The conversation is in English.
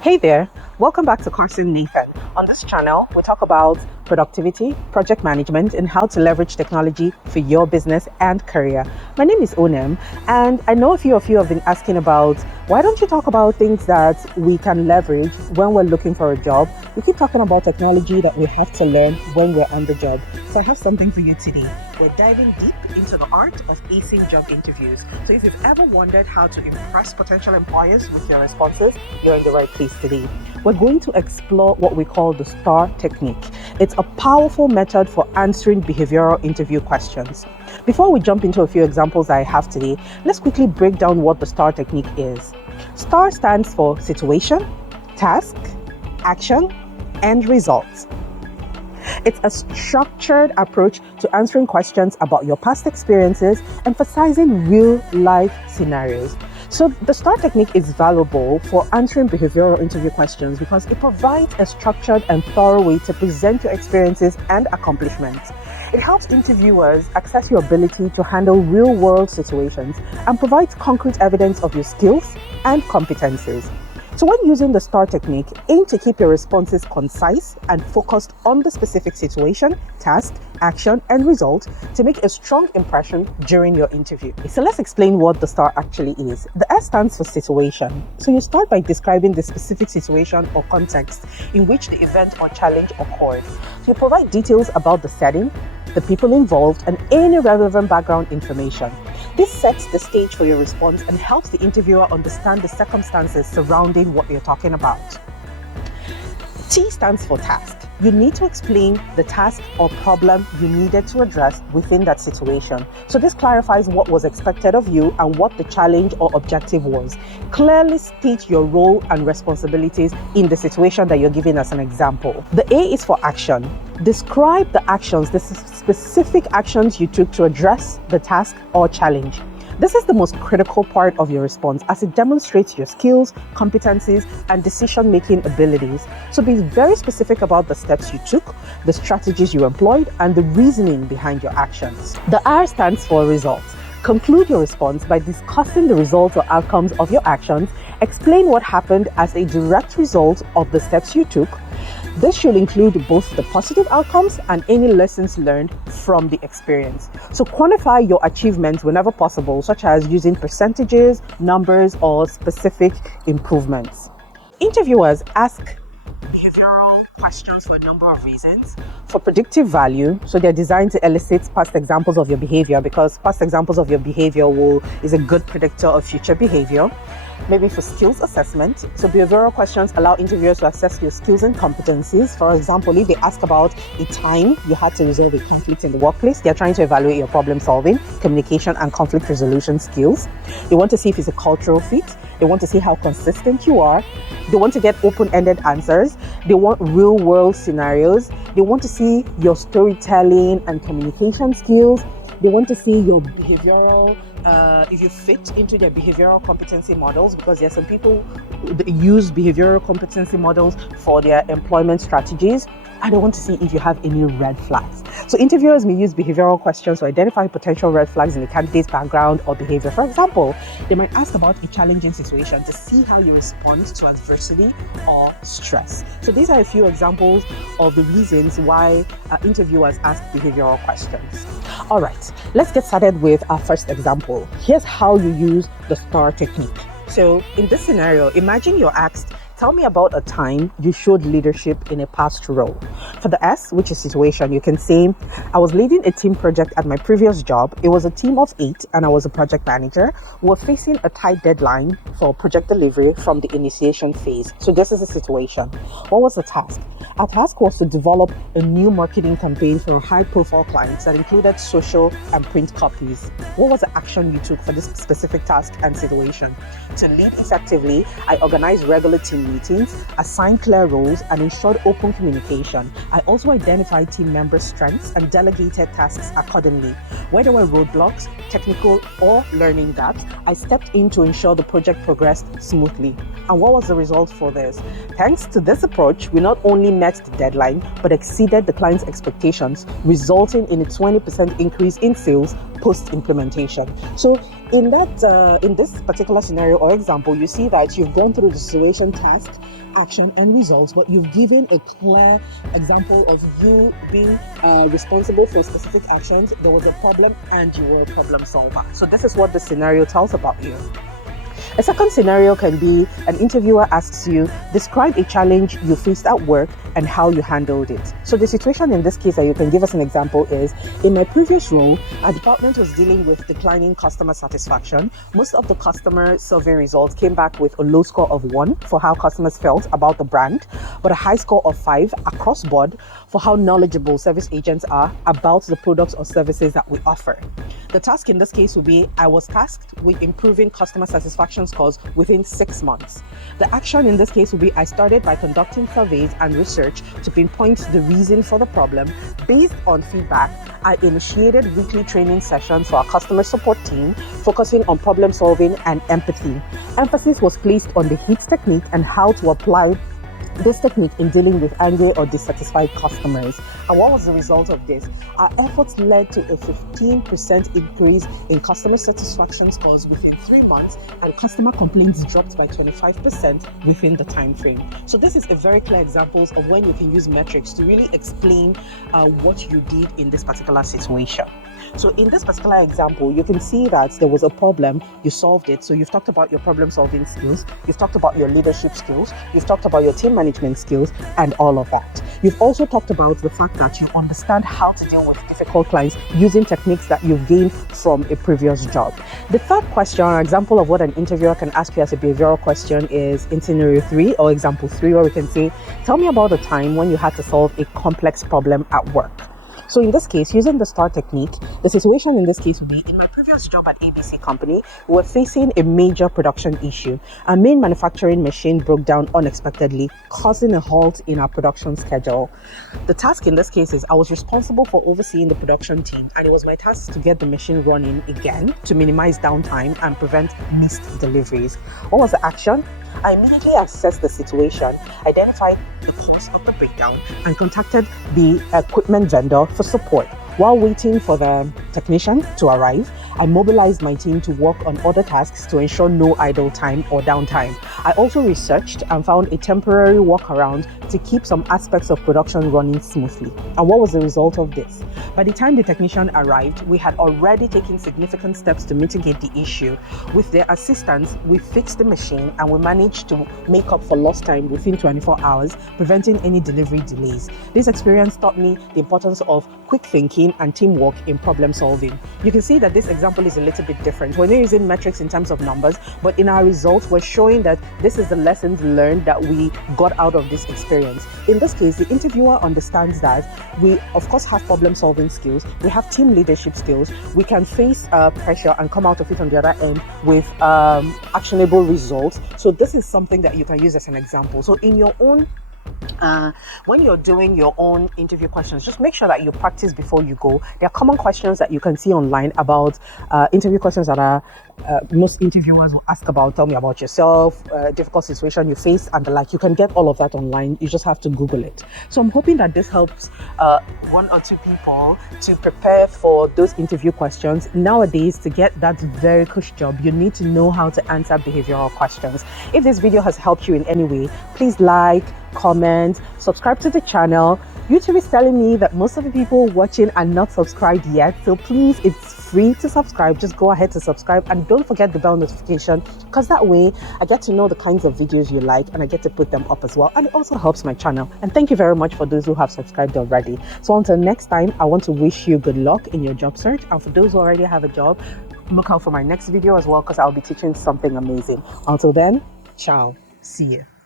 Hey there, welcome back to Carson Nathan. On this channel, we talk about productivity, project management, and how to leverage technology for your business and career. My name is Onem, and I know a few of you have been asking about why don't you talk about things that we can leverage when we're looking for a job? We keep talking about technology that we have to learn when we're on the job. So I have something for you today. We're diving deep into the art of acing job interviews. So if you've ever wondered how to impress potential employers with your responses, you're in the right place today. We're going to explore what we call the STAR technique. It's a powerful method for answering behavioral interview questions. Before we jump into a few examples I have today, let's quickly break down what the STAR technique is. STAR stands for situation, task, action, and results. It's a structured approach to answering questions about your past experiences, emphasizing real-life scenarios. So the STAR technique is valuable for answering behavioral interview questions because it provides a structured and thorough way to present your experiences and accomplishments. It helps interviewers assess your ability to handle real-world situations and provides concrete evidence of your skills and competencies. So when using the STAR technique, aim to keep your responses concise and focused on the specific situation, task, action, and result to make a strong impression during your interview. So let's explain what the STAR actually is. The S stands for situation. So you start by describing the specific situation or context in which the event or challenge occurred. So you provide details about the setting, the people involved, and any relevant background information. This sets the stage for your response and helps the interviewer understand the circumstances surrounding what you're talking about. T stands for task. You need to explain the task or problem you needed to address within that situation. So this clarifies what was expected of you and what the challenge or objective was. Clearly state your role and responsibilities in the situation that you're giving as an example. The A is for action. Describe the actions, the specific actions you took to address the task or challenge. This is the most critical part of your response as it demonstrates your skills, competencies, and decision-making abilities. So be very specific about the steps you took, the strategies you employed, and the reasoning behind your actions. The R stands for results. Conclude your response by discussing the results or outcomes of your actions. Explain what happened as a direct result of the steps you took. This should include both the positive outcomes and any lessons learned from the experience. So quantify your achievements whenever possible, such as using percentages, numbers, or specific improvements. Interviewers ask behavioral questions for a number of reasons. For predictive value, so they're designed to elicit past examples of your behavior because past examples of your behavior is a good predictor of future behavior. Maybe for skills assessment, so behavioral questions allow interviewers to assess your skills and competencies. For example, if they ask about a time you had to resolve a conflict in the workplace, they're trying to evaluate your problem solving, communication, and conflict resolution skills. They want to see if it's a cultural fit. They want to see how consistent you are. They want to get open-ended answers. They want real-world scenarios. They want to see your storytelling and communication skills. They want to see your behavioral, if you fit into their behavioral competency models, because there are some people that use behavioral competency models for their employment strategies. And they want to see if you have any red flags. So interviewers may use behavioral questions to identify potential red flags in a candidate's background or behavior. For example, they might ask about a challenging situation to see how you respond to adversity or stress. So these are a few examples of the reasons why interviewers ask behavioral questions. All right, let's get started with our first example. Here's how you use the STAR technique. So in this scenario, imagine you're asked, tell me about a time you showed leadership in a past role. For the S, which is situation, you can say, I was leading a team project at my previous job. It was a team of 8 and I was a project manager. We were facing a tight deadline for project delivery from the initiation phase. So this is a situation. What was the task? Our task was to develop a new marketing campaign for high-profile clients that included social and print copies. What was the action you took for this specific task and situation? To lead effectively, I organized regular team meetings, assigned clear roles, and ensured open communication. I also identified team members' strengths and delegated tasks accordingly. Where there were roadblocks, technical or learning gaps, I stepped in to ensure the project progressed smoothly. And what was the result for this? Thanks to this approach, we not only met the deadline, but exceeded the client's expectations, resulting in a 20% increase in sales post-implementation. So in this particular scenario or example, you see that you've gone through the situation task action and results, but you've given a clear example of you being responsible for specific actions. There was a problem and you were a problem solver. So this is what the scenario tells about you. A second scenario can be an interviewer asks you, describe a challenge you faced at work and how you handled it. So the situation in this case that you can give us an example is, in my previous role, our department was dealing with declining customer satisfaction. Most of the customer survey results came back with a low score of 1 for how customers felt about the brand, but a high score of 5 across board for how knowledgeable service agents are about the products or services that we offer. The task in this case would be, I was tasked with improving customer satisfaction scores within 6 months. The action in this case would be, I started by conducting surveys and research to pinpoint the reason for the problem. Based on feedback, I initiated weekly training sessions for our customer support team, focusing on problem solving and empathy. Emphasis was placed on the HEAT technique and how to apply this technique in dealing with angry or dissatisfied customers. And what was the result of this? Our efforts led to a 15% increase in customer satisfaction scores within 3 months, and customer complaints dropped by 25% within the time frame. So this is a very clear example of when you can use metrics to really explain what you did in this particular situation. So in this particular example, you can see that there was a problem, you solved it. So you've talked about your problem solving skills, you've talked about your leadership skills, you've talked about your team management skills, and all of that. You've also talked about the fact that you understand how to deal with difficult clients using techniques that you've gained from a previous job. The third question, or example of what an interviewer can ask you as a behavioral question, is in scenario 3 or example 3, where we can say, tell me about a time when you had to solve a complex problem at work. So in this case, using the STAR technique, the situation in this case would be, in my previous job at ABC Company, we were facing a major production issue. Our main manufacturing machine broke down unexpectedly, causing a halt in our production schedule. The task in this case is, I was responsible for overseeing the production team, and it was my task to get the machine running again to minimize downtime and prevent missed deliveries. What was the action? I immediately assessed the situation, identified the cause of the breakdown, and contacted the equipment vendor for support. While waiting for the technician to arrive, I mobilized my team to work on other tasks to ensure no idle time or downtime. I also researched and found a temporary workaround to keep some aspects of production running smoothly. And what was the result of this? By the time the technician arrived, we had already taken significant steps to mitigate the issue. With their assistance, we fixed the machine and we managed to make up for lost time within 24 hours, preventing any delivery delays. This experience taught me the importance of quick thinking and teamwork in problem solving. You can see that this example is a little bit different. We're not using metrics in terms of numbers, but in our results, we're showing that this is the lessons learned that we got out of this experience. In this case, the interviewer understands that we, of course, have problem solving skills, we have team leadership skills, we can face pressure and come out of it on the other end with actionable results. So this is something that you can use as an example. So in your own when you're doing your own interview questions, just make sure that you practice before you go. There are common questions that you can see online about interview questions that are most interviewers will ask about. Tell me about yourself, difficult situation you face, and the like. You can get all of that online. You just have to Google it. So I'm hoping that this helps 1 or 2 people to prepare for those interview questions. Nowadays, to get that very cush job, you need to know how to answer behavioral questions. If this video has helped you in any way, please like, comment, subscribe to the channel. YouTube is telling me that most of the people watching are not subscribed yet, so please, it's free to subscribe. Just go ahead to subscribe and don't forget the bell notification, because that way I get to know the kinds of videos you like and I get to put them up as well, and it also helps my channel. And thank you very much for those who have subscribed already. So until next time, I want to wish you good luck in your job search, and for those who already have a job, look out for my next video as well, because I'll be teaching something amazing. Until then, ciao, see you.